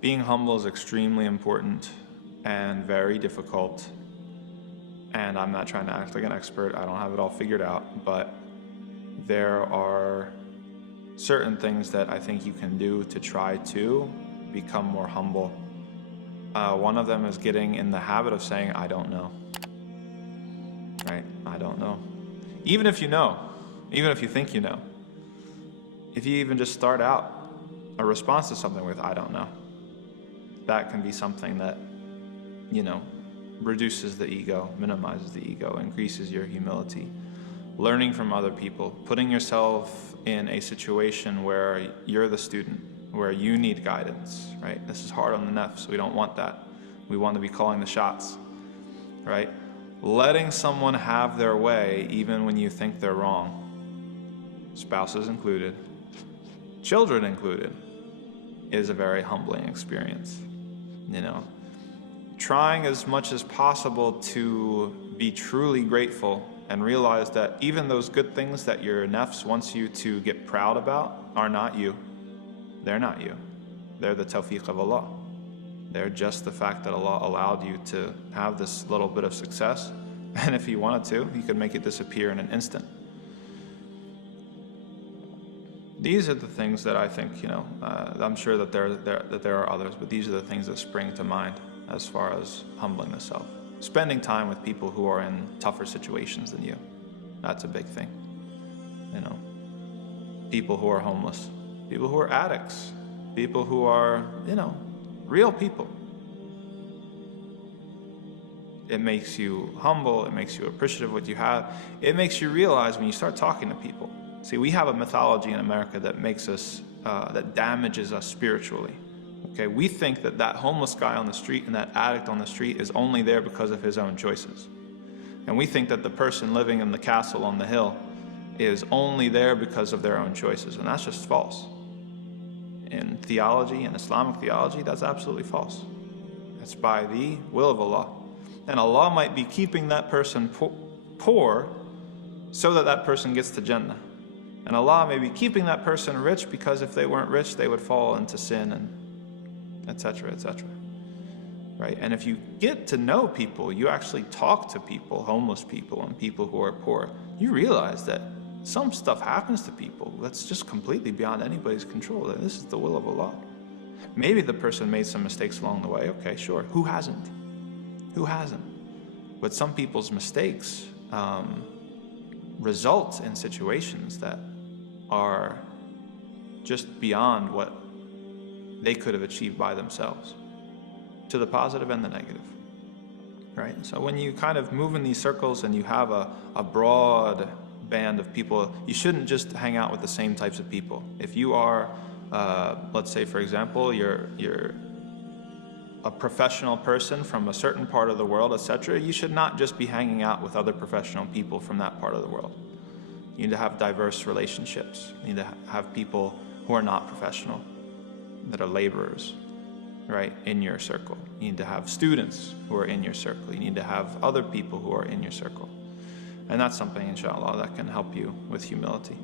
Being humble is extremely important and very difficult. And I'm not trying to act like an expert. I don't have it all figured out, but there are certain things that I think you can do to try to become more humble. One of them is getting in the habit of saying, I don't know. Right? I don't know. Even if you know, even if you think you know, if you even just start out a response to something with, I don't know, that can be something that, reduces the ego, minimizes the ego, increases your humility. Learning from other people, putting yourself in a situation where you're the student, where you need guidance, right? This is hard on the nafs. We don't want that. We want to be calling the shots, right? Letting someone have their way even when you think they're wrong, spouses included, children included, is a very humbling experience. Trying as much as possible to be truly grateful and realize that even those good things that your nafs wants you to get proud about are not you. They're not you. They're the tawfiq of Allah. They're just the fact that Allah allowed you to have this little bit of success, and if He wanted to, He could make it disappear in an instant. These are the things that I think, I'm sure that there are others, but these are the things that spring to mind as far as humbling the self. Spending time with people who are in tougher situations than you. That's a big thing. People who are homeless, people who are addicts, people who are, real people. It makes you humble, it makes you appreciative of what you have. It makes you realize when you start talking to people. See, we have a mythology in America that makes us, that damages us spiritually. Okay, we think that homeless guy on the street and that addict on the street is only there because of his own choices. And we think that the person living in the castle on the hill is only there because of their own choices, and that's just false. In theology, in Islamic theology, that's absolutely false. It's by the will of Allah. And Allah might be keeping that person poor so that that person gets to Jannah. And Allah may be keeping that person rich because if they weren't rich, they would fall into sin and etc., etc. Right? And if you get to know people, you actually talk to people, homeless people and people who are poor, you realize that some stuff happens to people that's just completely beyond anybody's control. This is the will of Allah. Maybe the person made some mistakes along the way. Okay, sure. Who hasn't? Who hasn't? But some people's mistakes result in situations that are just beyond what they could have achieved by themselves, to the positive and the negative, right? So when you kind of move in these circles and you have a broad band of people, you shouldn't just hang out with the same types of people. If you are, let's say for example, you're a professional person from a certain part of the world, etc., you should not just be hanging out with other professional people from that part of the world. You need to have diverse relationships. You need to have people who are not professional, that are laborers, right, in your circle. You need to have students who are in your circle. You need to have other people who are in your circle. And that's something, inshallah, that can help you with humility.